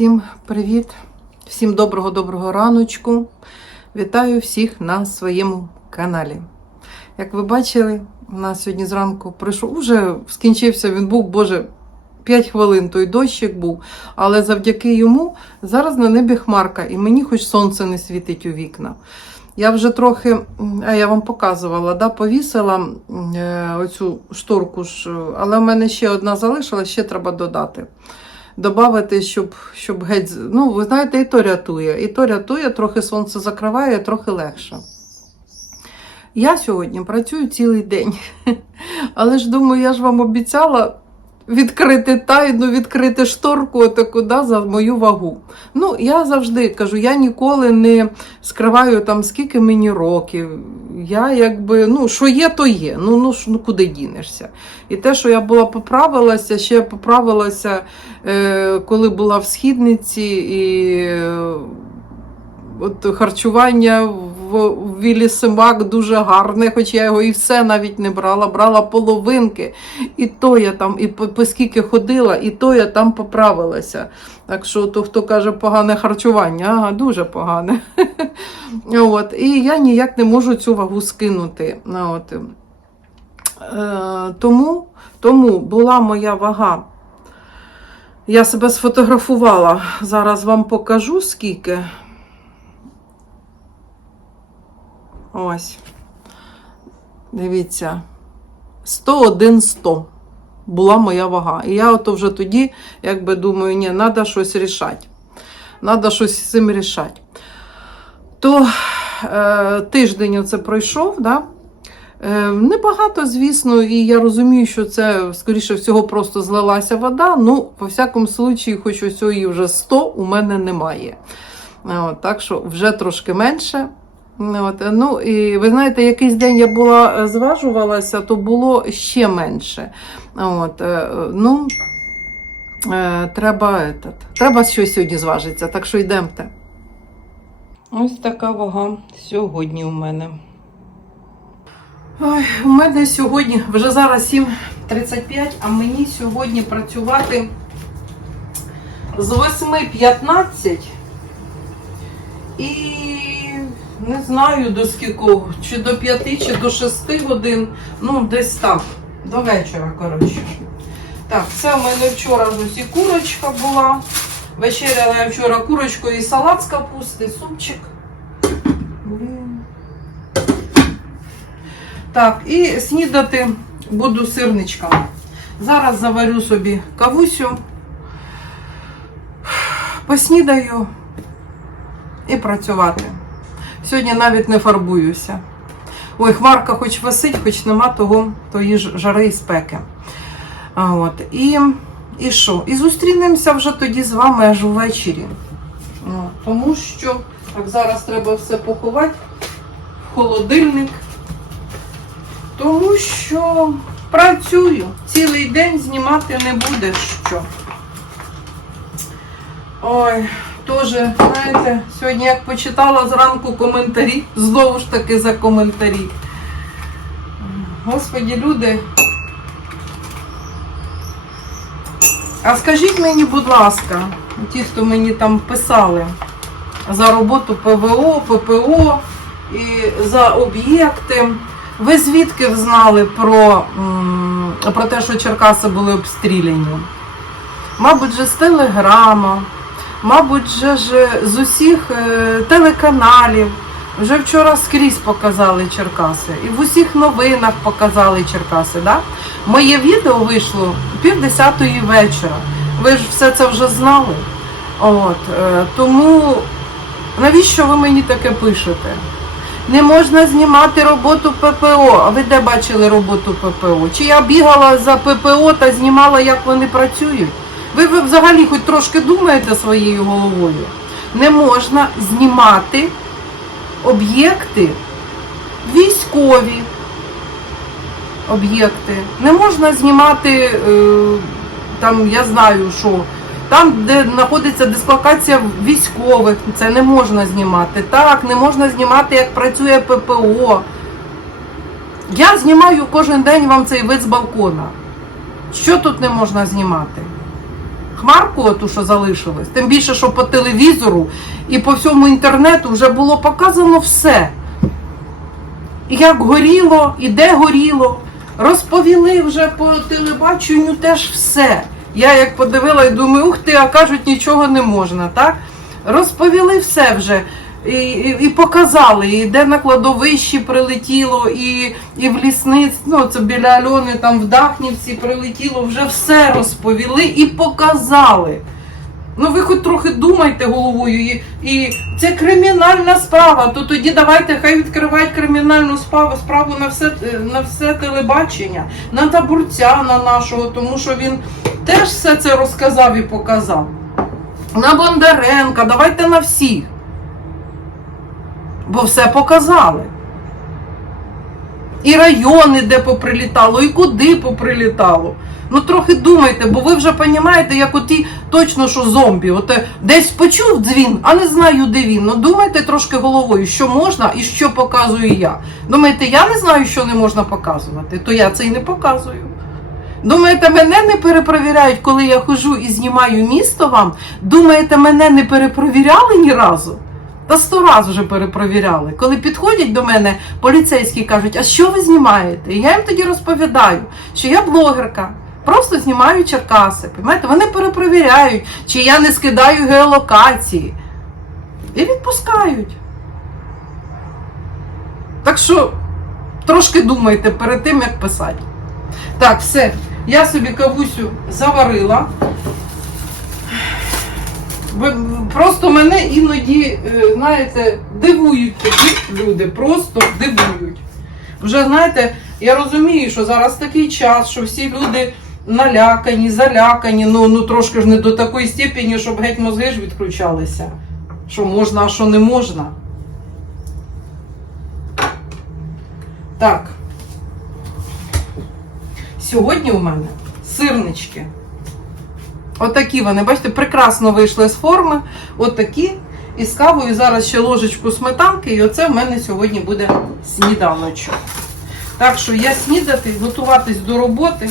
Всім привіт, всім доброго-доброго раночку. Вітаю всіх на своєму каналі. Як ви бачили, у нас сьогодні зранку прийшов, уже скінчився він був, боже, 5 хвилин той дощик був, але завдяки йому зараз на небі хмарка, і мені хоч сонце не світить у вікна. Я вже трохи, а я вам показувала, да, повісила е, оцю шторку, але в мене ще одна залишилась, ще треба додати. Добавити, щоб, щоб геть. Ну, ви знаєте, і то рятує. І то рятує, трохи сонце закриває, трохи легше. Я сьогодні працюю цілий день. Але ж думаю, я ж вам обіцяла відкрити тайну, відкрити шторку отаку, да, за мою вагу. Ну, я завжди кажу, я ніколи не скриваю там, скільки мені років. Я якби, ну, що є, то є. Ну, ну, ну куди дінешся? І те, що я була поправилася, ще поправилася, е, коли була в східниці, і е, от харчування в, в Віллі Семак дуже гарне, хоч я його і все навіть не брала, брала половинки. І то я там, і по, по скільки ходила, і то я там поправилася. Так що, то хто каже погане харчування, ага, дуже погане. От, і я ніяк не можу цю вагу скинути. Ну, От. Е, тому, тому була моя вага. Я себе сфотографувала. Зараз вам покажу скільки. Ось. Дивіться. 101 100 була моя вага. І я ото вже тоді, якби думаю, ні, треба щось рішати. Треба щось з цим рішати. То е, тиждень оце пройшов, да? Е, Небагато, звісно, і я розумію, що це, скоріше всього, просто злилася вода. Ну, по всякому случаю, хоч ось її вже 100 у мене немає. Е, От, так що вже трошки менше. От, ну, і ви знаєте, якийсь день я була е, зважувалася, то було ще менше. От, е, ну, е, треба, этот, треба щось сьогодні зважитися, так що йдемте. Ось така вага сьогодні у мене. Ой, у мене сьогодні, вже зараз 7.35, а мені сьогодні працювати з 8.15 і не знаю до скільки, чи до 5, чи до 6 годин, ну десь так, до вечора, коротше. Так, це у мене вчора ж ось і курочка була. Вечеряла я вчора курочку і салат з капусти, супчик. Так, і снідати буду сирничками. Зараз заварю собі кавусю, поснідаю і працювати. Сьогодні навіть не фарбуюся. Ой, хмарка хоч висить, хоч нема того, тої ж жари і спеки. А, от. І, і що? І зустрінемося вже тоді з вами аж увечері. Тому що так, зараз треба все поховати в холодильник. Тому що працюю. Цілий день знімати не буде що. Ой, теж, знаєте, сьогодні як почитала зранку коментарі, знову ж таки за коментарі. Господі, люди. А скажіть мені, будь ласка, ті, хто мені там писали за роботу ПВО, ППО і за об'єкти. Ви звідки знали про, про те, що Черкаси були обстріляні? Мабуть, же з телеграма, мабуть, же ж з усіх е, телеканалів. Вже вчора скрізь показали Черкаси. І в усіх новинах показали Черкаси. Да? Моє відео вийшло пів десятої вечора. Ви ж все це вже знали. От, е, тому навіщо ви мені таке пишете? Не можна знімати роботу ППО. А ви де бачили роботу ППО? Чи я бігала за ППО та знімала, як вони працюють? Ви, взагалі хоч трошки думаєте своєю головою? Не можна знімати об'єкти військові об'єкти. Не можна знімати е, там, я знаю, що. Там, де знаходиться дислокація військових, це не можна знімати. Так, не можна знімати, як працює ППО. Я знімаю кожен день вам цей вид з балкона. Що тут не можна знімати? Хмарку, ту, що залишилась, тим більше, що по телевізору і по всьому інтернету вже було показано все. Як горіло і де горіло. Розповіли вже по телебаченню теж все. Я як подивила і думаю, ух ти, а кажуть, нічого не можна, так? Розповіли все вже. І, і, показали, і де на кладовищі прилетіло, і, і в лісниць, ну це біля Альони, там в Дахнівці прилетіло, вже все розповіли і показали. Ну ви хоч трохи думайте головою, і, і це кримінальна справа, то тоді давайте хай відкривають кримінальну справу, справу на все, на все телебачення, на табурця на нашого, тому що він теж все це розказав і показав. На Бондаренка, давайте на всіх. Бо все показали. І райони, де поприлітало, і куди поприлітало. Ну трохи думайте, бо ви вже розумієте, як оті точно, що зомбі. От десь почув дзвін, а не знаю, де він. Ну думайте трошки головою, що можна і що показую я. Думаєте, я не знаю, що не можна показувати, то я це і не показую. Думаєте, мене не перепровіряють, коли я хожу і знімаю місто вам? Думаєте, мене не перепровіряли ні разу? Та сто раз вже перепровіряли. Коли підходять до мене, поліцейські кажуть, а що ви знімаєте? І я їм тоді розповідаю, що я блогерка, просто знімаю Черкаси. Понимаєте? Вони перепровіряють, чи я не скидаю геолокації. І відпускають. Так що трошки думайте перед тим, як писати. Так, все. Я собі кавусю заварила. Просто мене іноді, е, знаєте, дивують такі люди, просто дивують. Вже знаєте, я розумію, що зараз такий час, що всі люди налякані, залякані, ну, ну трошки ж не до такої степені, щоб геть мозги ж відключалися. Що можна, а що не можна. Так. Сьогодні у мене сирнички. Отакі вони, бачите, прекрасно вийшли з форми. Отакі. І з кавою зараз ще ложечку сметанки, і оце в мене сьогодні буде сніданочок. Так що я снідати, готуватись до роботи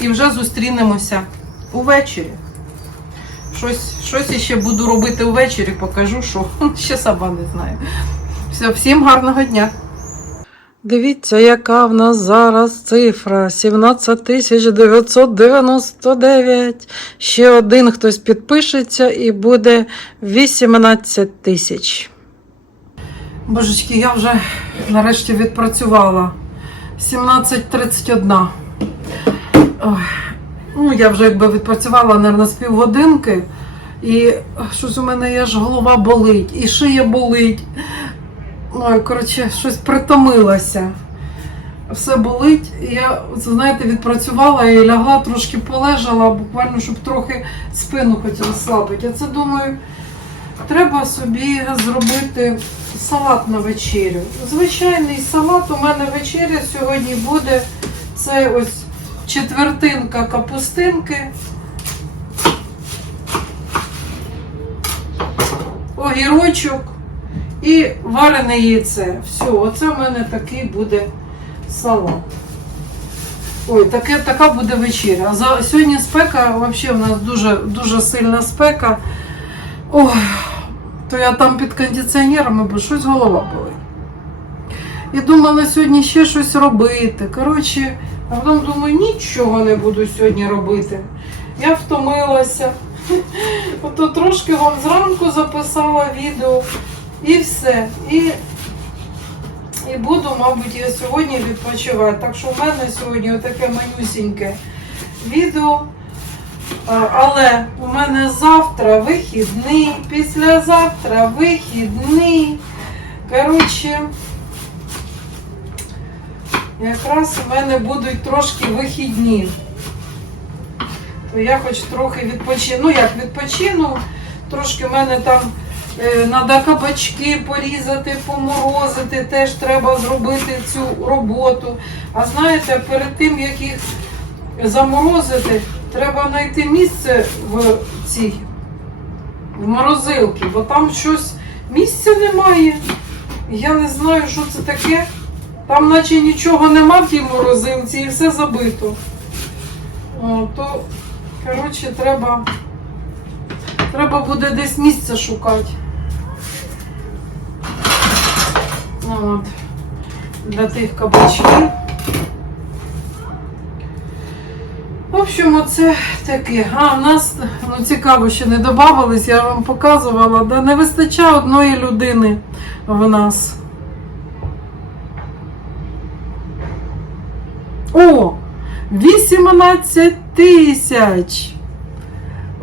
і вже зустрінемося увечері. Щось, щось іще буду робити увечері, покажу, що ще сама не знаю. Все, всім гарного дня! Дивіться, яка в нас зараз цифра 17 999. Ще один хтось підпишеться і буде 18 тисяч. Божечки, я вже нарешті відпрацювала 17.31. Ну, я вже якби відпрацювала, мабуть, з півгодинки. І щось у мене є ж голова болить, і шия болить. Ой, коротше, щось притомилася. Все болить. Я, знаєте, відпрацювала і лягла, трошки полежала, буквально, щоб трохи спину хоч розслабити. Я це думаю, треба собі зробити салат на вечерю. Звичайний салат у мене вечеря сьогодні буде. Це ось четвертинка капустинки. Огірочок і варене яйце. Все, оце в мене такий буде салат. Ой, таке, така буде вечеря. За, сьогодні спека, взагалі в нас дуже, дуже сильна спека. Ой, то я там під кондиціонерами, бо щось голова болить. І думала сьогодні ще щось робити. Коротше, а потім думаю, нічого не буду сьогодні робити. Я втомилася. Ото трошки вам зранку записала відео і все. І, і буду, мабуть, я сьогодні відпочивати. Так що в мене сьогодні таке манюсіньке відео. Але у мене завтра вихідний, післязавтра вихідний. Коротше, якраз у мене будуть трошки вихідні. То я хоч трохи відпочину. Ну як відпочину, трошки в мене там треба кабачки порізати, поморозити, теж треба зробити цю роботу. А знаєте, перед тим, як їх заморозити, треба знайти місце в цій в морозилці, бо там щось місця немає. Я не знаю, що це таке. Там наче нічого нема в тій морозилці і все забито. О, то, коротше, треба Треба буде десь місце шукати. Ну, От. Для тих кабачків. В общем, оце таке. А, в нас, ну цікаво, ще не додавались, я вам показувала, да, не вистачає одної людини в нас. О! 18 тисяч!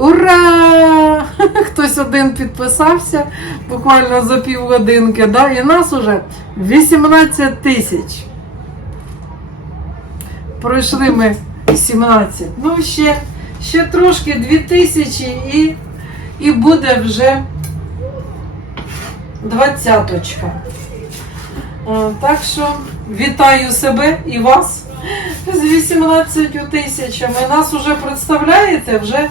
Ура! Хтось один підписався буквально за півгодинки, да? і нас уже 18 тисяч. Пройшли ми 17. Ну, ще, ще трошки 2 тисячі і, і буде вже двадцяточка. Так що вітаю себе і вас з 18 тисячами. Нас уже представляєте, вже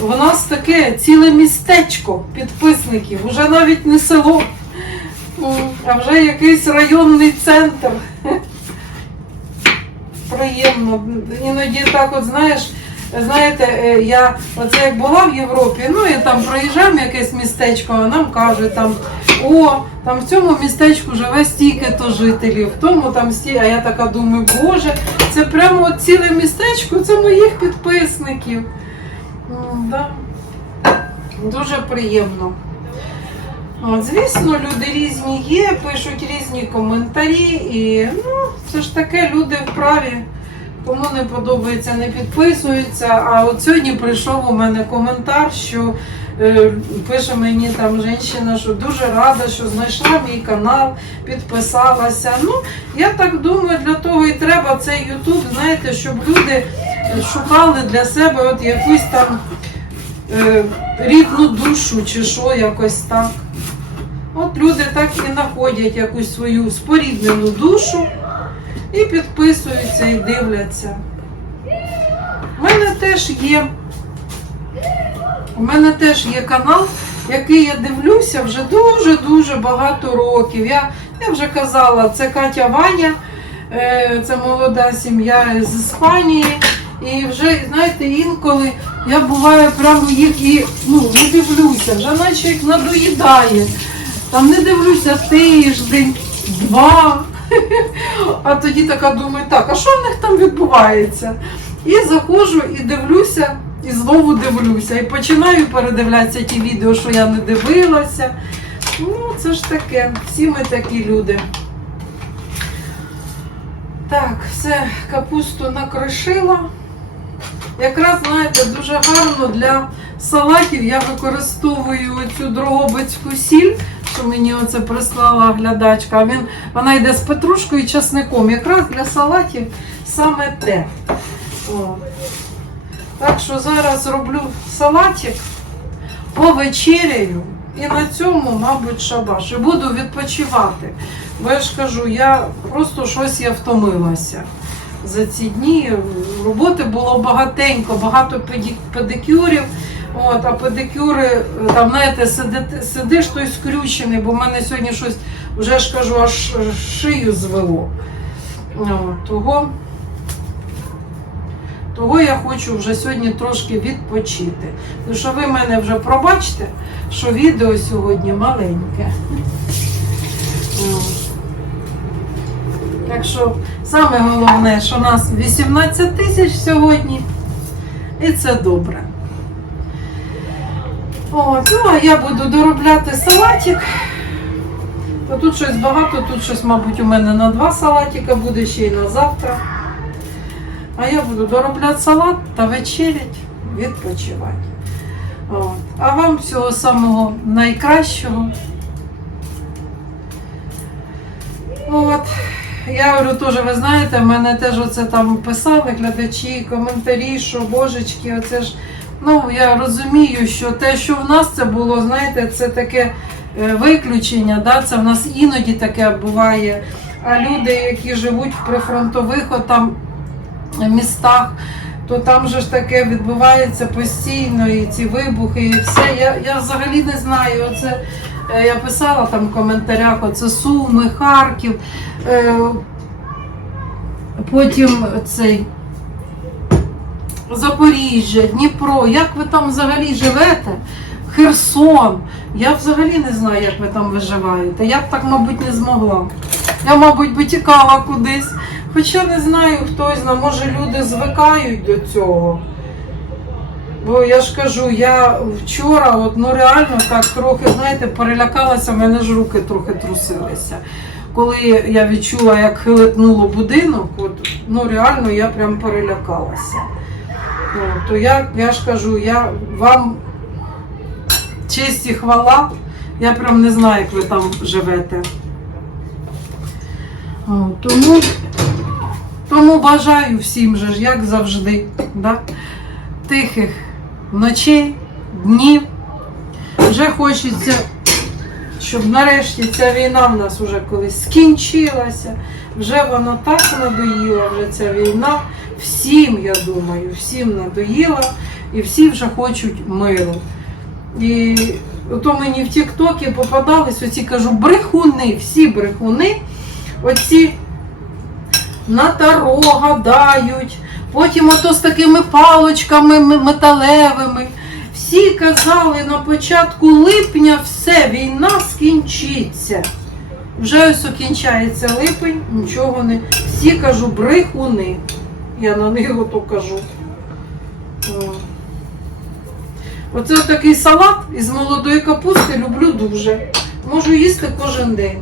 в нас таке ціле містечко підписників, уже навіть не село, а вже якийсь районний центр. Приємно. Іноді так, от знаєш, знаєте, е, я оце як була в Європі, ну і там проїжджаємо якесь містечко, а нам кажуть там, о, там в цьому містечку живе стільки-то жителів, в тому там сті, а я така думаю, боже, це прямо от ціле містечко, це моїх підписників. Да. Дуже приємно. От, звісно, люди різні є, пишуть різні коментарі, і ну, це ж таке, люди вправі. Кому не подобається, не підписуються. А от сьогодні прийшов у мене коментар, що е, пише мені там жінка, що дуже рада, що знайшла мій канал, підписалася. Ну, я так думаю, для того і треба цей Ютуб, знаєте, щоб люди шукали для себе от якусь там е, рідну душу чи що, якось так. От люди так і знаходять якусь свою споріднену душу і підписуються і дивляться. У мене теж є. У мене теж є канал, який я дивлюся вже дуже-дуже багато років. Я, я вже казала, це Катя Ваня, е, це молода сім'я з Іспанії. І вже, знаєте, інколи я буваю прямо їх і ну, не дивлюся, вже наче їх надоїдає. Там не дивлюся тиждень, два. А тоді така думаю, так, а що в них там відбувається? І заходжу і дивлюся, і знову дивлюся. І починаю передивлятися ті відео, що я не дивилася. Ну, це ж таке, всі ми такі люди. Так, все, капусту накрошила. Якраз, знаєте, дуже гарно для салатів я використовую цю дрогобицьку сіль, що мені оце прислала глядачка. Він, вона йде з петрушкою і часником. Якраз для салатів саме те. О. Так що зараз роблю салатик, повечеряю і на цьому, мабуть, шабаш. І буду відпочивати. Бо я ж кажу, я просто щось я втомилася за ці дні. Роботи було багатенько, багато педикюрів. От, а педикюри, там, знаєте, сидити, сидиш той скрючений, бо в мене сьогодні щось, вже ж кажу, аж шию звело. От, того, того я хочу вже сьогодні трошки відпочити. Тому що ви мене вже пробачте, що відео сьогодні маленьке. От. Так що саме головне, що нас 18 тисяч сьогодні, і це добре. От, ну а я буду доробляти салатик. То тут щось багато, тут щось, мабуть, у мене на два салатика буде ще й на завтра. А я буду доробляти салат та вечерять, відпочивати. От. А вам всього самого найкращого. От. Я говорю, теж, ви знаєте, мене теж оце там писали глядачі, коментарі, що божечки, оце ж. Ну, я розумію, що те, що в нас це було, знаєте, це таке е, виключення, да? це в нас іноді таке буває. А люди, які живуть в прифронтових отам містах, то там же ж таке відбувається постійно, і ці вибухи, і все. Я, я взагалі не знаю. Оце, я писала там в коментарях, оце Суми, Харків. Е, Потім цей Запоріжжя, Дніпро, як ви там взагалі живете? Херсон. Я взагалі не знаю, як ви там виживаєте. Я б так, мабуть, не змогла. Я, мабуть, би тікала кудись. Хоча не знаю, хтось може люди звикають до цього. Бо я ж кажу, я вчора, от, ну реально так трохи, знаєте, перелякалася, в мене ж руки трохи трусилися. Коли я відчула, як хилитнуло будинок, от, ну реально я прям перелякалася. Ну, то я, я ж кажу, я вам честь і хвала. Я прям не знаю, як ви там живете. О, тому, тому бажаю всім же ж, як завжди, да? тихих ночей, днів. Вже хочеться, щоб нарешті ця війна в нас вже колись скінчилася. Вже вона так надоїла, вже ця війна. Всім, я думаю, всім надоїла і всі вже хочуть миру. І то мені в Тіктокі попадались оці кажу, брехуни, всі брехуни, оці на таро гадають, потім ото з такими палочками металевими. Всі казали на початку липня все, війна скінчиться. Вже ось окінчається липень, нічого не. Всі кажу, брехуни. Я на них ото кажу. Оце такий салат із молодої капусти люблю дуже. Можу їсти кожен день.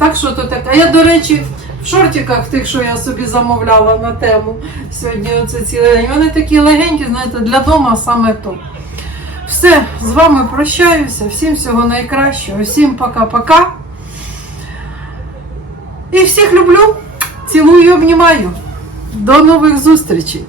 Так що то таке. Я, до речі, в шортиках тих, що я собі замовляла на тему сьогодні, оце цілий день. Вони такі легенькі, знаєте, для дома саме то. Все, з вами прощаюся. Всім всього найкращого. Всім пока-пока. І всіх люблю, цілую і обнімаю. До нових зустрічей!